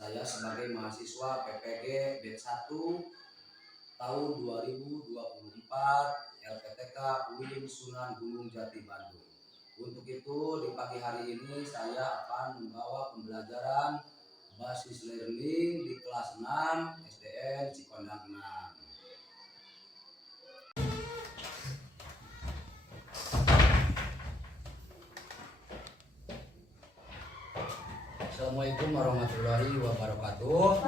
Saya sebagai mahasiswa PPG Batch 1 tahun 2024 LPTK UIN Sunan Gunung Jati Bandung. Untuk itu di pagi hari ini saya akan membawa pembelajaran basis learning di kelas 6 SDN Cikondang 6. Assalamualaikum warahmatullahi wabarakatuh.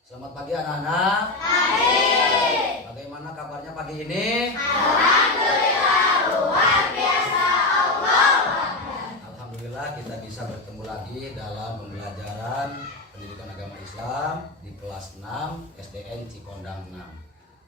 Selamat pagi anak-anak. Bagaimana kabarnya pagi ini? Alhamdulillah, luar biasa Allah. Alhamdulillah kita bisa bertemu lagi dalam pembelajaran pendidikan agama Islam di kelas 6 SDN Cikondang 6.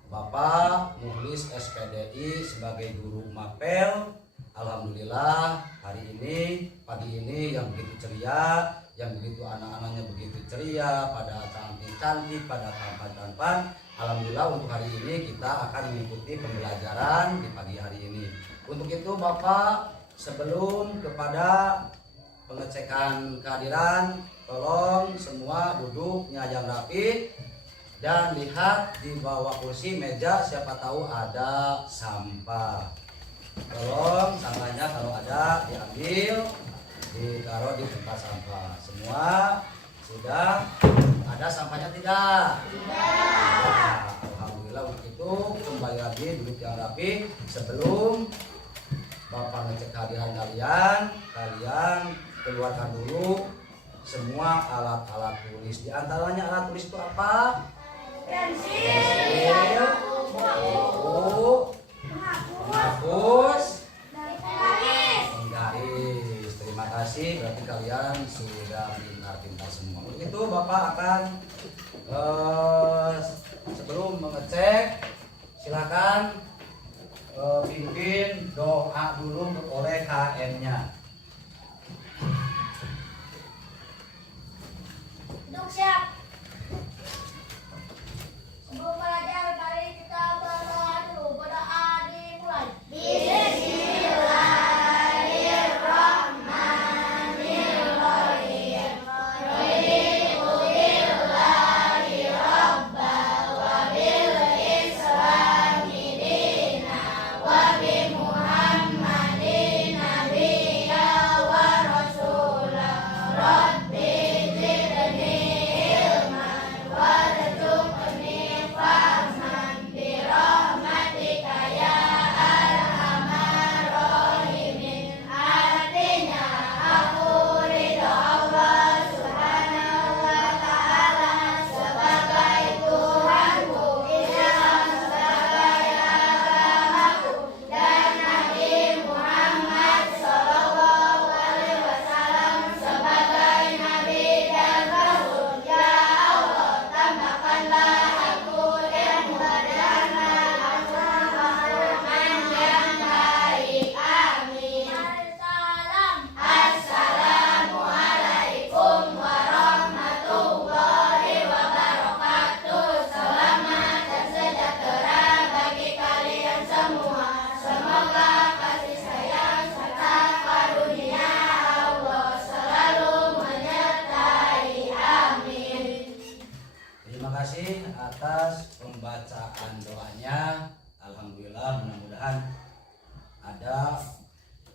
Bapak Muhlis SPDI sebagai guru mapel. Alhamdulillah hari ini pagi ini yang begitu ceria, yang begitu anak-anaknya begitu ceria, pada cantik-cantik, pada tampan-tampan. Alhamdulillah untuk hari ini kita akan mengikuti pembelajaran di pagi hari ini. Untuk itu Bapak sebelum kepada pengecekan kehadiran, tolong semua duduknya yang rapi dan lihat di bawah kursi meja siapa tahu ada sampah. Tolong sampahnya kalau ada diambil, ditaruh di tempat sampah. Semua sudah ada sampahnya tidak? Tidak. Alhamdulillah untuk itu kembali lagi duduk yang rapi. Sebelum Bapak ngecek kehadiran kalian keluarkan dulu semua alat-alat tulis. Di antaranya alat tulis itu apa? Pensil, buku, menghapus, menggaris. Terima kasih, berarti kalian sudah pintar-pintar semua. Untuk itu Bapak akan sebelum mengecek silakan pimpin doa dulu oleh KM-nya. duduk siap. Sebelum belajar, mari kita berdoa dulu. Berdoa dimulai. Bismillahirrahmanirrahim. Alhamdulillahi Rabbal wa bil Islami dina wa bi Muhammadin nabiyya wa rasulah. Rabbi zidni ilman warzuqni fahman bi rahmatika ya arhamar rahimin. Artinya aku ridho Allah subhanahu wa ta'ala sebagai Tuhanku, Islam sebagai agamaku, dan Nabi Muhammad sallallahu alaihi wasallam sebagai nabi dan rasul. Ya Allah, tambahkanlah aku ilmu dan pemahaman yang baik. Amin. Assalamualaikum warahmatullahi wabarakatuh. Selamat dan sejahtera bagi kalian semua. Semoga kasih sayang serta karunia Allah selalu menyertai. Amin. Terima kasih atas pembacaan doanya. Alhamdulillah, mudah-mudahan ada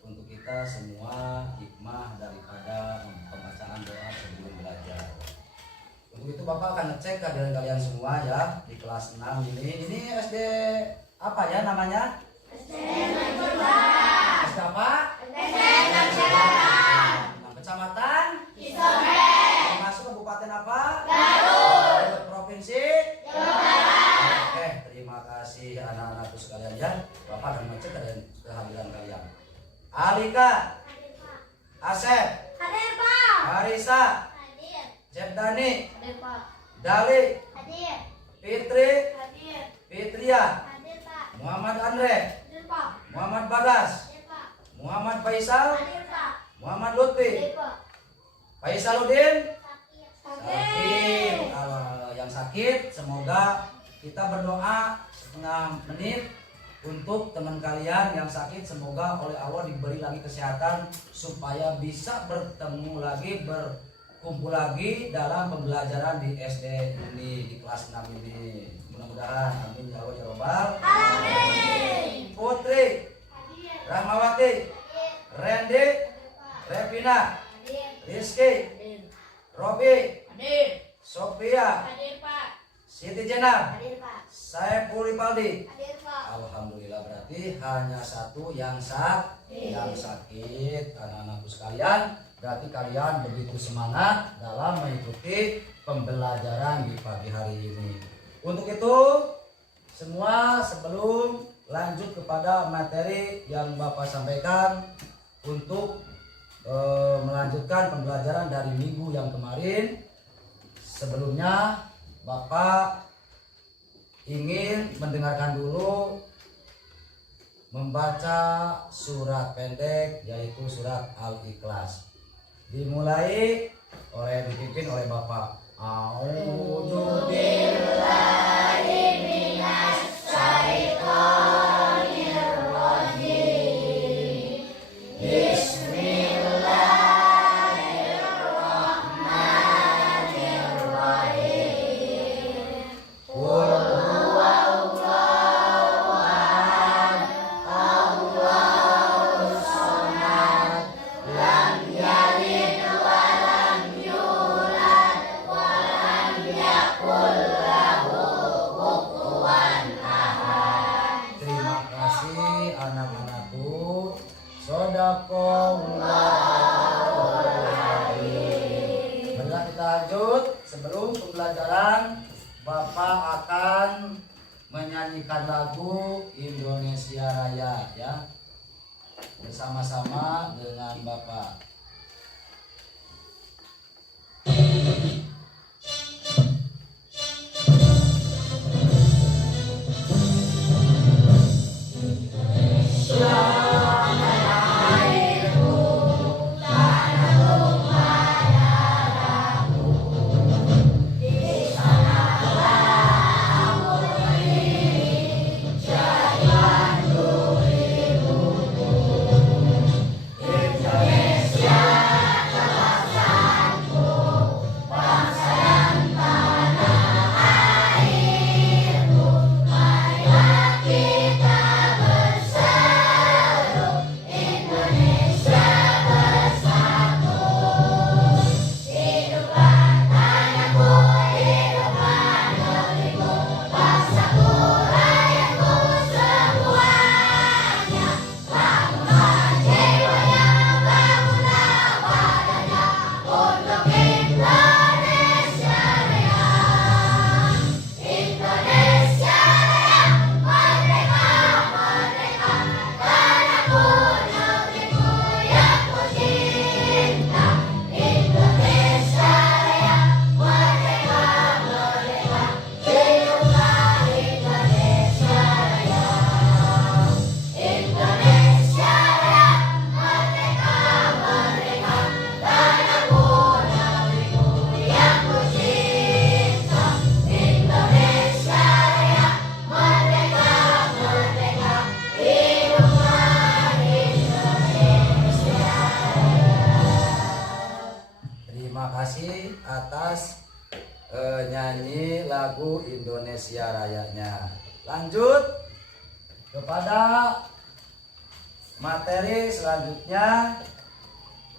untuk kita semua hikmah daripada pembacaan doa sebelum belajar. Untuk itu Bapak akan ngecek kehadiran kalian semua ya di kelas 6 ini. Ini SD apa ya namanya? SD apa? Kecamatan? Masuk Kabupaten apa? Garut. Provinsi? Oke, terima kasih anak-anakku sekalian ya. Bapak akan ngecek kehadiran kalian. Alika, Asep, Hadir Pak. Marisa, Hadir. Jebdani, Hadir Pak. Dali, Hadir. Fitri, Hadir. Fitria, Hadir Pak. Muhammad Andre, Hadir Pak. Muhammad Bagas, Hadir Pak. Muhammad Faisal, Hadir Pak. Muhammad Lutfi, Hadir Pak. Faisaluddin. Hadir. Kalau yang sakit semoga kita berdoa setengah menit Untuk teman kalian yang sakit, semoga oleh Allah diberi lagi kesehatan supaya bisa bertemu lagi, berkumpul lagi dalam pembelajaran di SD ini, di kelas 6 ini. Mudah-mudahan, amin ya Allah ya Rabbal. Amin. Putri Rahmawati, Randy, Revina, Rizky, Robi, Sophia, Siti Jenab, Saiful Ipaldi. Alhamdulillah, berarti hanya satu yang sakit anak-anakku sekalian. Berarti kalian begitu semangat dalam mengikuti pembelajaran di pagi hari ini. Untuk itu semua, sebelum lanjut kepada materi yang Bapak sampaikan untuk melanjutkan pembelajaran dari minggu yang kemarin, sebelumnya Bapak ingin mendengarkan dulu membaca surat pendek, yaitu surat Al-Ikhlas. Dimulai dipimpin oleh Bapak. A'udzu billahi minas syaitonir rajim. Bismillahirrahmanirrahim. Qul huwallahu ahad, Allahus samad, lam yalid wa lam yulad wa lam yakul lahu kufuwan ahad. Terima kasih anak-anakku. Shadaqallahul adzim. Mari kita lanjut. Sebelum pembelajaran, Bapak akan menyanyikan lagu Indonesia Raya ya, bersama-sama dengan Bapak. Atas nyanyi lagu Indonesia Rayanya. Lanjut kepada materi selanjutnya,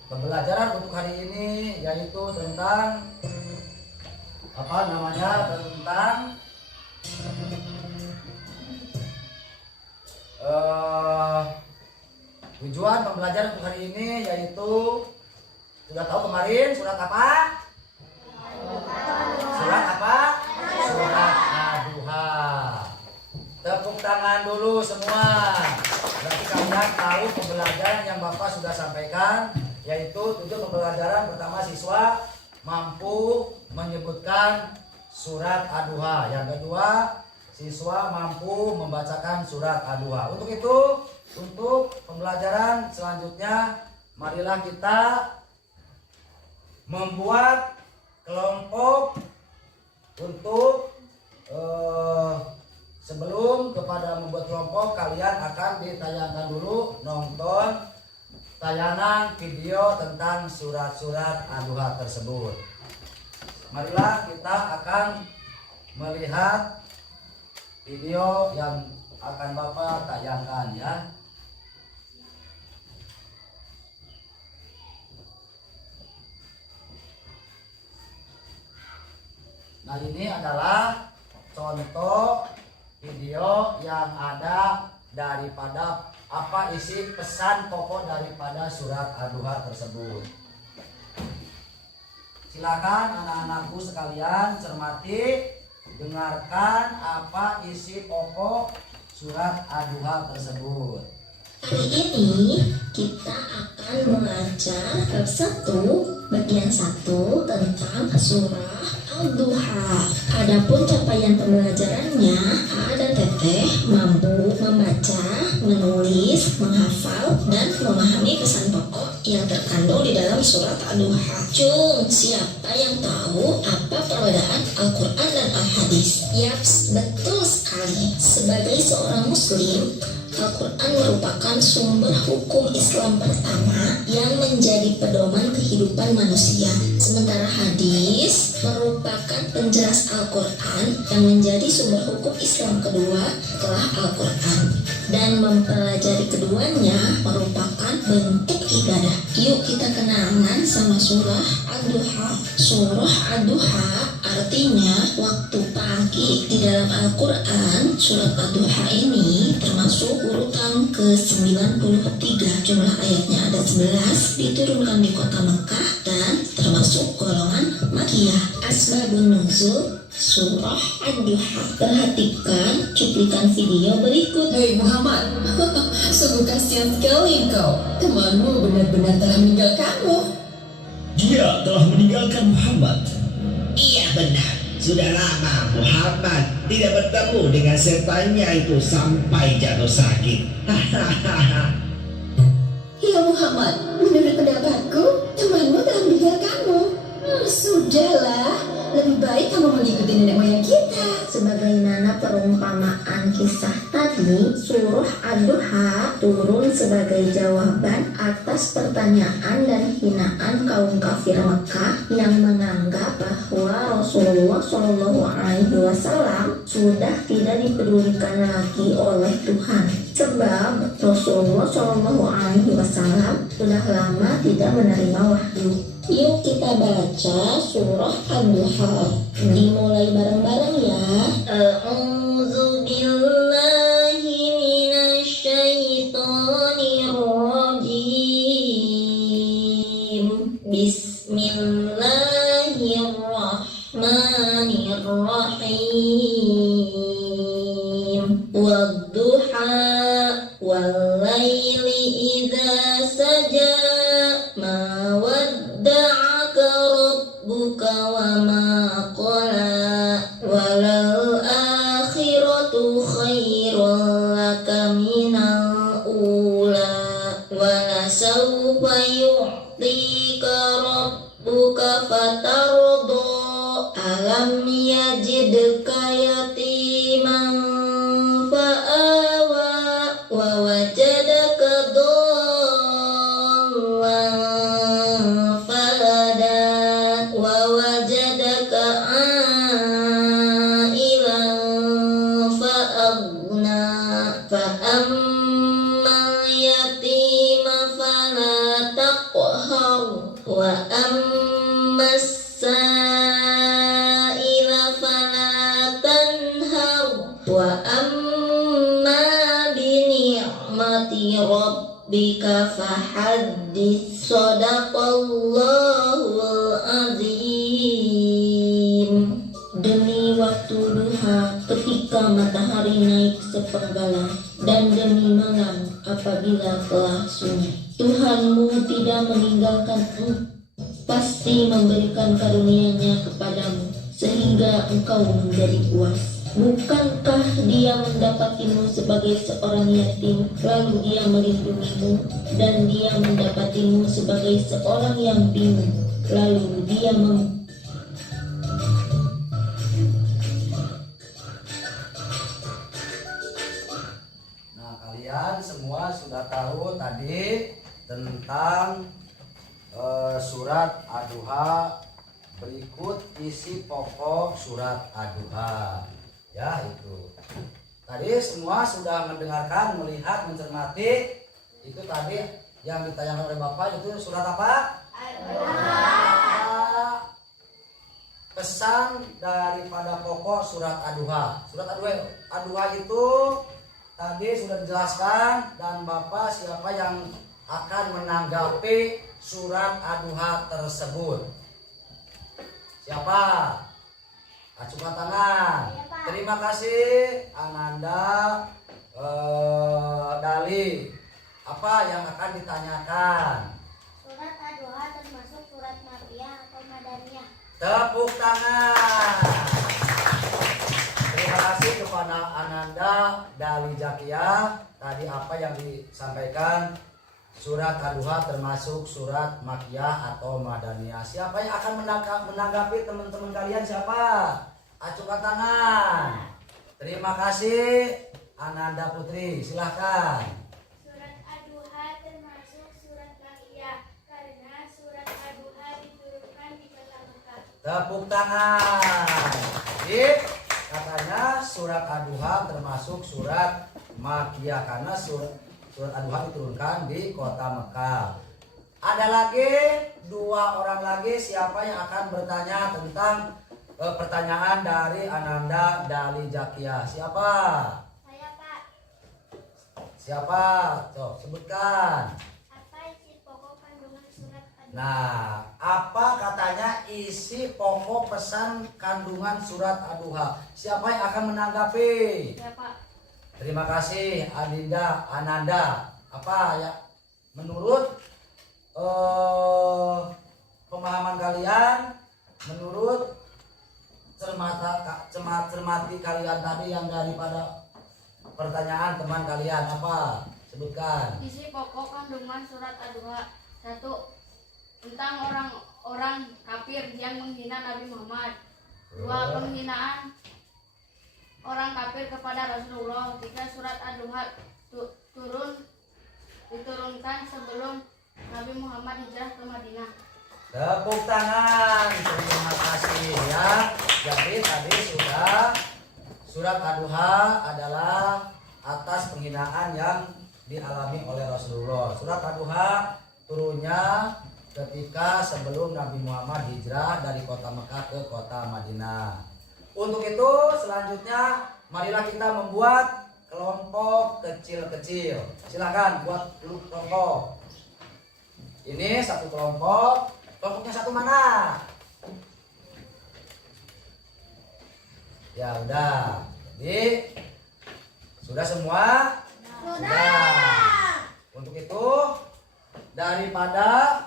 pembelajaran untuk hari ini yaitu tentang tentang tujuan pembelajaran untuk hari ini, yaitu sudah tahu kemarin surat apa? Surat apa? Surat Ad-Duha. Tepuk tangan dulu semua. Berarti kalian tahu pembelajaran yang Bapak sudah sampaikan, yaitu tujuan pembelajaran pertama, siswa mampu menyebutkan surat Ad-Duha. Yang kedua, siswa mampu membacakan surat Ad-Duha. Untuk itu, untuk pembelajaran selanjutnya, marilah kita membuat kelompok untuk Sebelum kepada membuat kelompok, kalian akan ditayangkan dulu nonton tayangan video tentang surat-surat Ad-Duha tersebut. Marilah kita akan melihat video yang akan Bapak tayangkan ya. Nah, ini adalah contoh video yang ada daripada apa isi pesan pokok daripada surat Ad-Duha tersebut. Silakan anak-anakku sekalian cermati, dengarkan apa isi pokok surat Ad-Duha tersebut. Hari ini kita akan belajar bab 1 bagian 1 tentang surah Ad-Duha. Adapun capaian pembelajarannya, ada Teteh mampu membaca, menulis, menghafal, dan memahami pesan pokok yang terkandung di dalam surat Ad-Duha. Cung, siapa yang tahu apa perbedaan Al-Quran dan Al-Hadis? Yaps, betul sekali. Sebagai seorang muslim, Al-Quran merupakan sumber hukum Islam pertama yang menjadi pedoman kehidupan manusia. Sementara hadis merupakan penjelas Al-Quran yang menjadi sumber hukum Islam kedua setelah Al-Quran. Dan mempelajari keduanya merupakan bentuk ibadah. Yuk kita kenalan sama surah Ad-Duha. Surah Ad-Duha artinya waktu pagi. Di dalam Al-Quran, surat Ad-Duha ini termasuk urutan ke-93. Jumlah ayatnya ada 11, diturunkan di kota Mekah dan termasuk golongan Makkiyah. Asbabun nuzul surah Ad-Duha. Perhatikan cuplikan video berikut. Hei Muhammad, sungguh kasihan sekali engkau. Temanmu benar-benar telah meninggalkanmu. Dia telah meninggalkan Muhammad. Iya benar, sudah lama Muhammad tidak bertemu dengan sertanya itu sampai jatuh sakit. Ya Muhammad, menurut pendapatku, temanmu telah meninggalkanmu. Sudahlah, lebih baik kamu mengikuti nenek moyang kita. Sebagaimana perumpamaan kisah tadi, surah Ad-Duha turun sebagai jawaban atas pertanyaan dan hinaan kaum kafir Mekah yang menganggap bahwa Rasulullah SAW sudah tidak dipedulikan lagi oleh Tuhan. Sebab Rasulullah SAW sudah lama tidak menerima wahyu. Yuk kita baca surah Ad-Duha. Dimulai bareng-bareng ya. A'udzu billahi minasyaitonir rajim. Bismillahirrahmanirrahim. Wadduha wal-laili idza saja. Ma wadda'aka rabbuka wa ma qala. Walal akhiratu khairul laka minal ula. Walasawfa yu'tika rabbuka fatarda. Alam yajidka yatiman fa'awa. Wa wajadaka dhallan fahada. Wa wajadaka ailan fa'aghna. Fa'ammal yatima fala taqhar. Wa ammas sa'ila fala tanhar. Wa amma bini'mati rabbika fahaddits. Shadaqallahul azim. Demi waktu duha ketika matahari naik sepenggalan, dan demi malam apabila telah sunyi, Tuhanmu tidak meninggalkan engkau, pasti memberikan karunia-Nya kepadamu sehingga engkau menjadi puas. Bukankah Dia mendapatimu sebagai seorang yatim, lalu Dia melindungimu, dan Dia mendapatimu sebagai seorang yang bingung, lalu Dia semua sudah tahu tadi tentang surat Ad-Duha. Berikut isi pokok surat Ad-Duha. Ya, itu. Tadi semua sudah mendengarkan, melihat, mencermati. Itu tadi yang ditayangkan oleh Bapak itu surat apa? Ad-Duha. Pesan daripada pokok surat Ad-Duha. Surat Ad-Duha itu tadi sudah dijelaskan, dan Bapak siapa yang akan menanggapi surat Ad-Duha tersebut? Siapa? Acukan tangan. Terima kasih Ananda Dali. Apa yang akan ditanyakan? Surat Ad-Duha termasuk surat Makkiyah atau Madaniyah? Tepuk tangan. Terima kasih kepada Ananda Dali Zakia. Tadi apa yang disampaikan? Surat Ad-Duha termasuk surat Makkiyah atau Madaniyah. Siapa yang akan menanggapi teman-teman kalian? Siapa? Acukan tangan. Terima kasih Ananda Putri. Silahkan. Surat Ad-Duha termasuk surat Makkiyah karena surat Ad-Duha diturunkan di kota Mekah. Tepuk tangan. Jadi katanya surat Ad-Duha termasuk surat Makkiyah karena surat Ad-Duha diturunkan di kota Mekah. Ada lagi 2 orang lagi siapa yang akan bertanya tentang pertanyaan dari Ananda Dali Zakia? Siapa? Saya, Pak. Siapa? Coba sebutkan. Apa isi pokok kandungan surat Ad-Duha? Nah, apa katanya isi pokok pesan kandungan surat Ad-Duha? Siapa yang akan menanggapi? Ya, Pak. Terima kasih Ananda. Apa ya menurut pemahaman kalian, menurut cermati kalian tadi yang daripada pertanyaan teman kalian, apa? Sebutkan. Isi pokok kandungan surat Ad-Duha. 1. Tentang orang-orang kafir yang menghina Nabi Muhammad. 2. Penghinaan orang kafir kepada Rasulullah. 3. Surat Ad-Duha diturunkan sebelum Nabi Muhammad hijrah ke Madinah. Tepuk tangan. Terima kasih ya. Jadi tadi sudah surat Ad-Duha adalah atas penghinaan yang dialami oleh Rasulullah. Surat Ad-Duha turunnya ketika sebelum Nabi Muhammad hijrah dari kota Mekah ke kota Madinah. Untuk itu selanjutnya marilah kita membuat kelompok kecil-kecil. Silakan buat kelompok. Ini satu kelompok. Kelompoknya satu mana? Ya udah. Jadi sudah semua? Sudah. Untuk itu daripada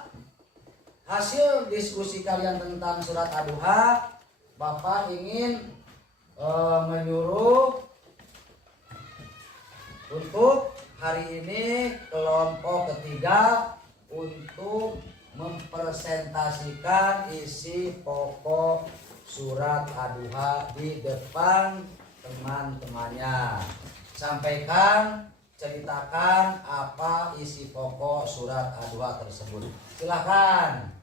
hasil diskusi kalian tentang surat Ad-Duha, Bapak ingin menyuruh untuk hari ini kelompok ketiga untuk mempresentasikan isi pokok surat Ad-Duha di depan teman-temannya. Sampaikan, ceritakan apa isi pokok surat Ad-Duha tersebut. Silahkan.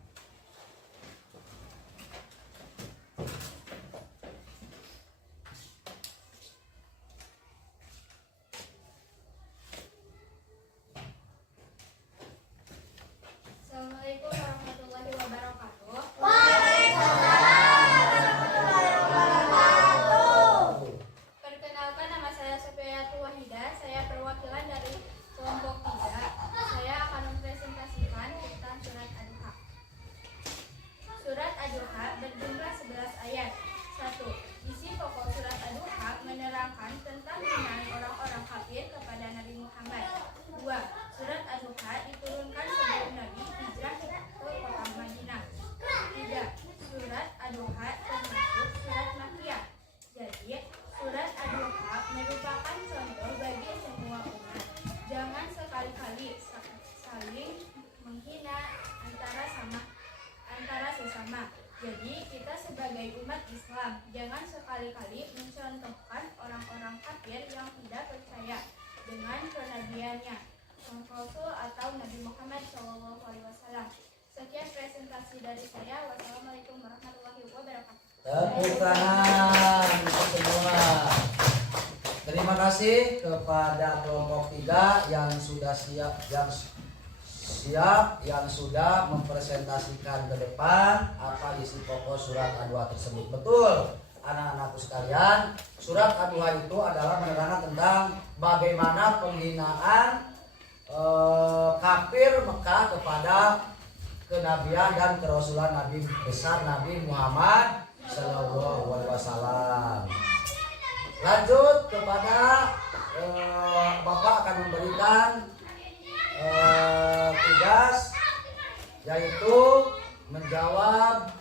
Assalamualaikum warahmatullahi wabarakatuh. Perkenalkan, nama saya Sofiatul Wahidah. Saya perwakilan dari kelompok 3. Saya akan mempresentasikan tentang surat Ad-Duha. Surat Ad-Duha berjumlah 11 ayat. 1. Isi pokok surat Ad-Duha menerangkan tentang hinaan orang-orang kafir kepada Nabi Muhammad. 2. Surat Ad-Duha diturunkan sebelum Nabi hijrah ke kota Madinah. 3. Surat Ad-Duha termasuk surat Makkiyah. Jadi, surat Ad-Duha merupakan contoh bagi semua umat. Jangan sekali-kali saling menghina antara sesama. Jadi, kita sebagai umat Islam jangan sekali-kali mencontohkan orang-orang kafir yang tidak percaya dengan kenabiannya. sang Rasul atau Nabi Muhammad SAW. Sekian presentasi dari saya. Wassalamualaikum warahmatullahi wabarakatuh. Tepuk tangan untuk semua. Terima kasih kepada kelompok 3 yang sudah yang sudah mempresentasikan ke depan apa isi pokok surat Ad-Duha tersebut. Betul, anak-anakku sekalian, surat Ad-Duha itu adalah menerangkan tentang bagaimana penghinaan kafir Mekah kepada kenabian dan kerasulan Nabi besar Nabi Muhammad Sallallahu Alaihi Wasallam. Lanjut kepada Bapak akan memberikan tugas, yaitu menjawab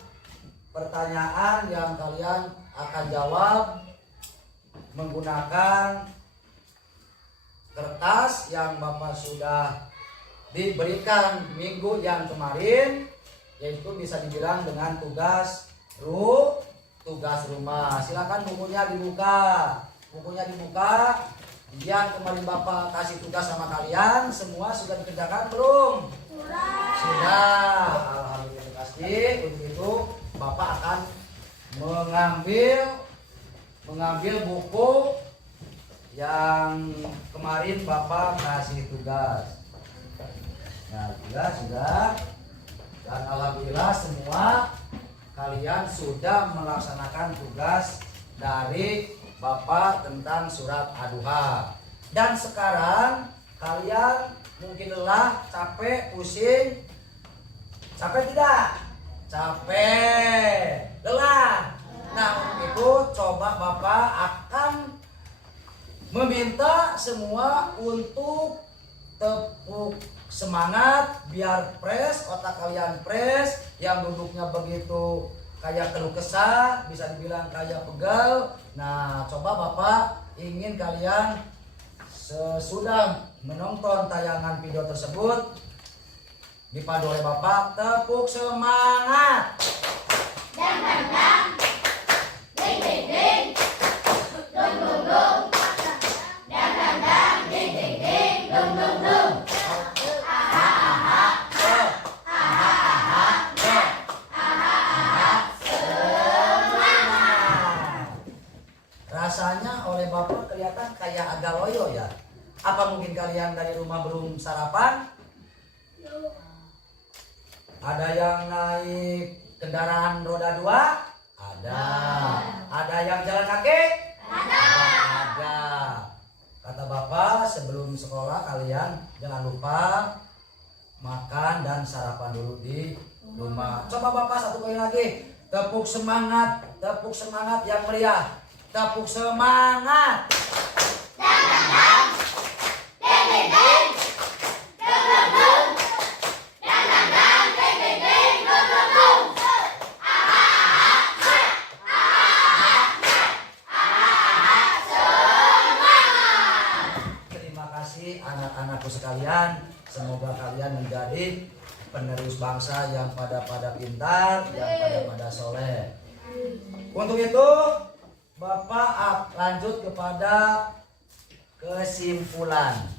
pertanyaan yang kalian akan jawab menggunakan kertas yang Bapak sudah diberikan minggu yang kemarin, yaitu bisa dibilang dengan tugas rumah. Silakan bukunya dibuka. Yang kemarin Bapak kasih tugas sama kalian semua sudah dikerjakan belum? Sudah. Alhamdulillah kasih. Untuk itu Bapak akan mengambil buku yang kemarin Bapak kasih tugas. Nah, sudah. Dan alhamdulillah semua kalian sudah melaksanakan tugas dari Bapak tentang surat Ad-Duha. Dan sekarang kalian mungkin lelah, capek, pusing. Capek tidak? Capek, lelah. Nah, untuk itu coba Bapak akan meminta semua untuk tepuk semangat biar fresh, otak kalian fresh. Yang duduknya begitu kayak keluh kesah, bisa dibilang kayak pegal. Nah, coba Bapak ingin kalian sesudah menonton tayangan video tersebut dipandu oleh Bapak, tepuk semangat. Dang dang dang, ding ding ding, dung dung dung, dang dang dang, ding ding ding, dung dung dung. Rasanya oleh Bapak kelihatan kayak agak loyo ya. Apa mungkin kalian dari rumah belum sarapan? Ada yang naik kendaraan roda 2? Ada. Ada yang jalan kaki? Ada. Kata Bapak sebelum sekolah kalian jangan lupa makan dan sarapan dulu di rumah. Coba Bapak satu kali lagi. Tepuk semangat yang meriah. Tepuk semangat. Terima kasih anak-anakku sekalian. Semoga kalian menjadi penerus bangsa yang pada pintar, yang pada soleh. Untuk itu Bapak lanjut kepada kesimpulan.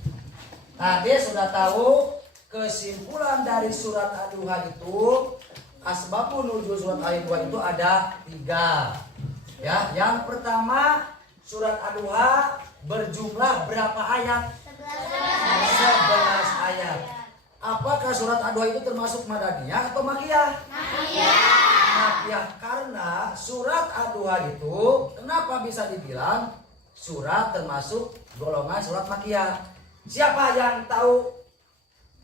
Tadi sudah tahu kesimpulan dari surat Ad-Duha itu, asbabun nuzul surat Ad-Duha itu ada 3. Ya, yang pertama surat Ad-Duha berjumlah berapa ayat? 11 ayat. Apakah surat Ad-Duha itu termasuk Madaniyah atau Makkiyah? Makkiyah, karena surat Ad-Duha itu kenapa bisa dibilang surat termasuk golongan surat Makkiyah? Siapa yang tahu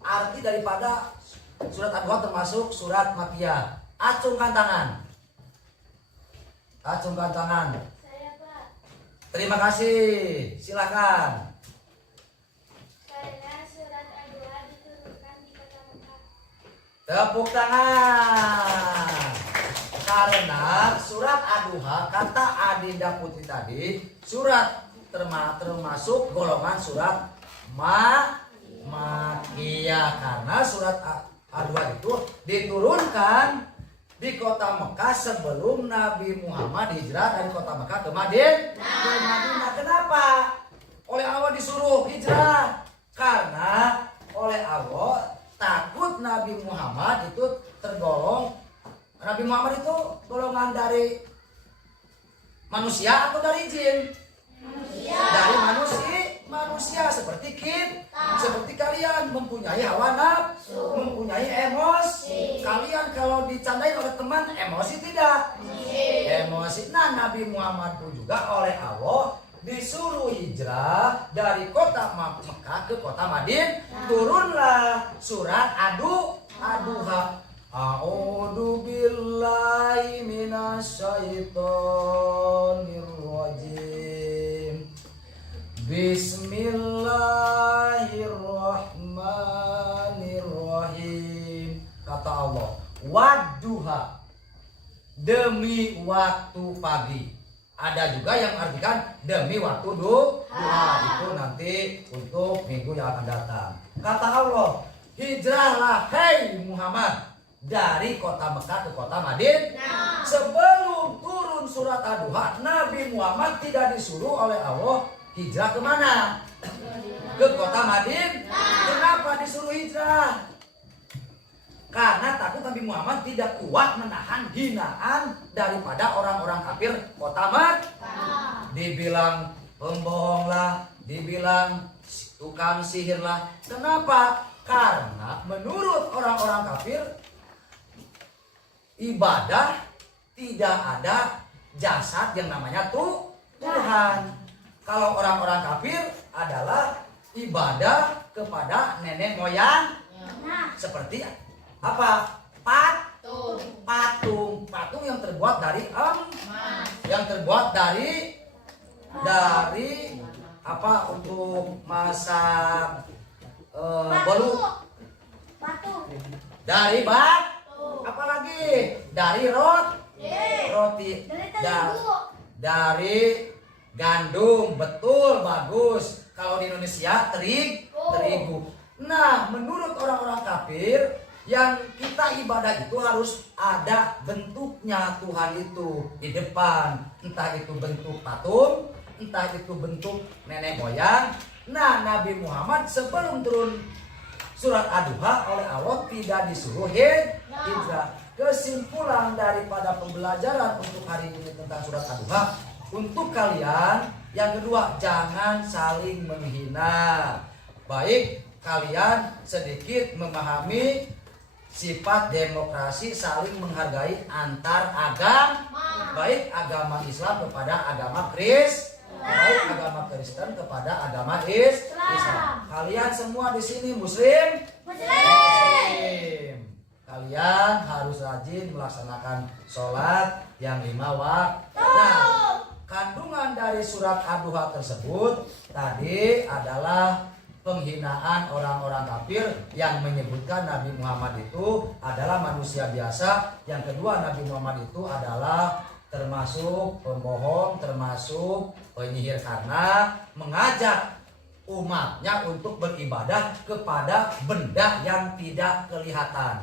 arti daripada surat Ad-Duha termasuk surat Makkiyah? Acungkan tangan. Saya, Pak. Terima kasih. Silakan. Karena surat Ad-Duha diturunkan di kota Mekah. Tepuk tangan. Karena surat Ad-Duha kata Adinda Putri tadi surat termasuk golongan surat Makkiyah, karena surat Ad-Duha itu diturunkan di kota Mekah sebelum Nabi Muhammad hijrah dari kota Mekah ke Madinah. Kenapa? Oleh Allah disuruh hijrah karena oleh Allah, takut Nabi Muhammad itu tergolong, Nabi Muhammad itu golongan dari manusia atau dari jin? Dari manusia seperti seperti kalian mempunyai hawa nafsu, mempunyai emosi. Kalian kalau dicandain oleh teman emosi tidak? Emosi. Nah, Nabi Muhammad pun juga oleh Allah disuruh hijrah dari kota Mekah ke kota Madinah. Turunlah surat Ad-Duha. A'udzu billahi minasyaitonir rajim. Bismillahirrahmanirrahim. Kata Allah, wadduha, demi waktu pagi. Ada juga yang artikan demi waktu duha. Itu nanti untuk minggu yang akan datang. Kata Allah, hijrahlah hai Muhammad dari kota Mekah ke kota Madinah. Sebelum turun surat Ad-Duha, Nabi Muhammad tidak disuruh oleh Allah hijrah kemana? Ke kota Madinah. Kenapa disuruh hijrah? Karena takut Nabi Muhammad tidak kuat menahan hinaan daripada orang-orang kafir kota Mekah. Dibilang pembohong lah, dibilang tukang sihir lah. Kenapa? Karena menurut orang-orang kafir, ibadah tidak ada jasad yang namanya Tuhan. Kalau orang-orang kafir adalah ibadah kepada nenek moyang, seperti apa? Patung yang terbuat dari emas, yang terbuat dari apa, untuk masak bolu, dari apalagi dari roti, dari gandum. Betul, bagus. Kalau di Indonesia terigu. Nah, menurut orang-orang kafir, yang kita ibadah itu harus ada bentuknya Tuhan itu di depan. Entah itu bentuk patung, entah itu bentuk nenek moyang. Nah, Nabi Muhammad sebelum turun surat Ad-Duha oleh Allah tidak disuruh hijrah. Kesimpulan daripada pembelajaran untuk hari ini tentang surat Ad-Duha, untuk kalian yang kedua, jangan saling menghina. Baik kalian sedikit memahami sifat demokrasi, saling menghargai antar agama, baik agama Islam kepada agama baik agama Kristen kepada agama Islam. Kalian semua di sini Muslim. Kalian harus rajin melaksanakan sholat yang 5 waktu. Nah, kandungan dari surat Ad-Duha tersebut tadi adalah penghinaan orang-orang kafir yang menyebutkan Nabi Muhammad itu adalah manusia biasa. Yang kedua, Nabi Muhammad itu adalah termasuk pembohong, termasuk penyihir karena mengajak umatnya untuk beribadah kepada benda yang tidak kelihatan.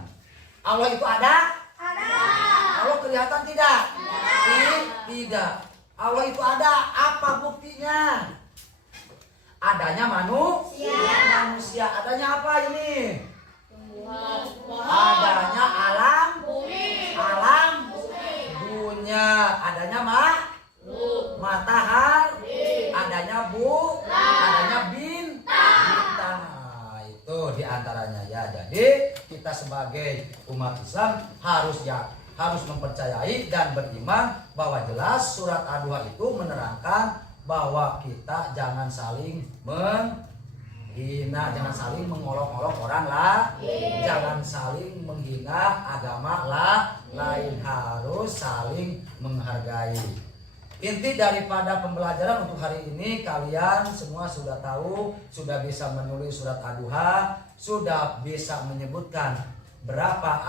Allah itu ada? Allah kelihatan tidak? Tidak. Allah itu ada, apa buktinya? Adanya manusia. Adanya apa ini? Adanya alam dunia. Adanya matahari. Adanya adanya bintang. Nah, itu diantaranya ya. Jadi kita sebagai umat Islam harus mempercayai dan beriman bahwa jelas surat Ad-Duha itu menerangkan bahwa kita jangan saling menghina, jangan saling mengolok-olok orang lain, jangan saling menghina agama lain, harus saling menghargai. Inti daripada pembelajaran untuk hari ini, kalian semua sudah tahu, sudah bisa menulis surat Ad-Duha, sudah bisa menyebutkan berapa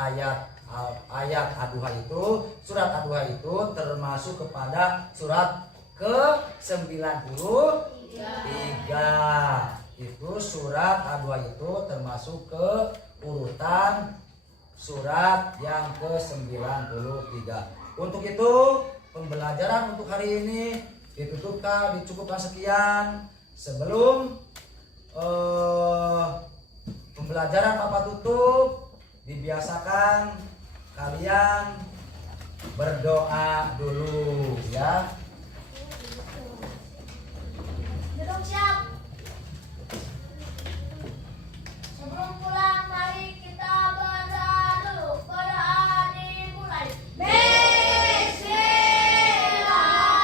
ayat Ad-Duha itu. Surat Ad-Duha itu termasuk kepada surat ke-93. Itu surat Ad-Duha itu termasuk ke urutan surat yang ke-93. Untuk itu pembelajaran untuk hari ini dicukupkan sekian. Sebelum Pembelajaran Bapak tutup, dibiasakan kalian berdoa dulu ya. Duduk siap. Sebelum pulang, mari kita berdoa dulu. Berdoa dimulai. Bismillahirrahmanirrahim.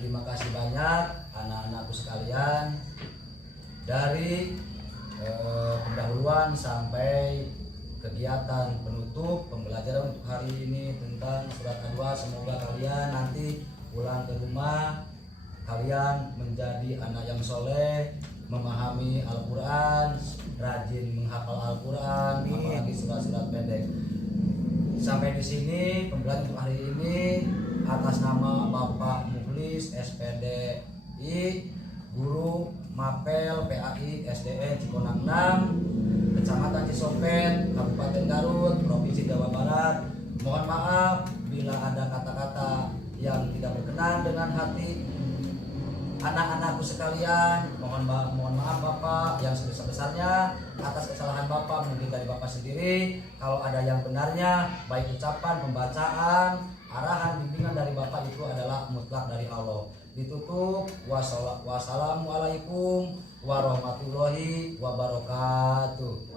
Terima kasih banyak anak-anakku sekalian dari pendahuluan sampai kegiatan penutup pembelajaran untuk hari ini tentang surat Ad-Duha. Semoga kalian nanti pulang ke rumah kalian menjadi anak yang soleh, memahami Al-Quran, rajin menghafal Al-Quran, apalagi surat-surat pendek. Sampai di sini pembelajaran untuk hari ini atas nama Bapak Mukhlis SPDI, Guru Mapel PAI SDN Cikonang 6, Kecamatan Cisopet, Kabupaten Garut, Provinsi Jawa Barat. Mohon maaf bila ada kata-kata yang tidak berkenan dengan hati anak-anakku sekalian. Mohon maaf Bapak yang sebesar-besarnya atas kesalahan Bapak, mungkin dari Bapak sendiri. Kalau ada yang benarnya, baik ucapan, pembacaan, arahan, bimbingan dari Bapak itu adalah mutlak dari Allah. Ditutup. Wassalamualaikum warahmatullahi wabarakatuh.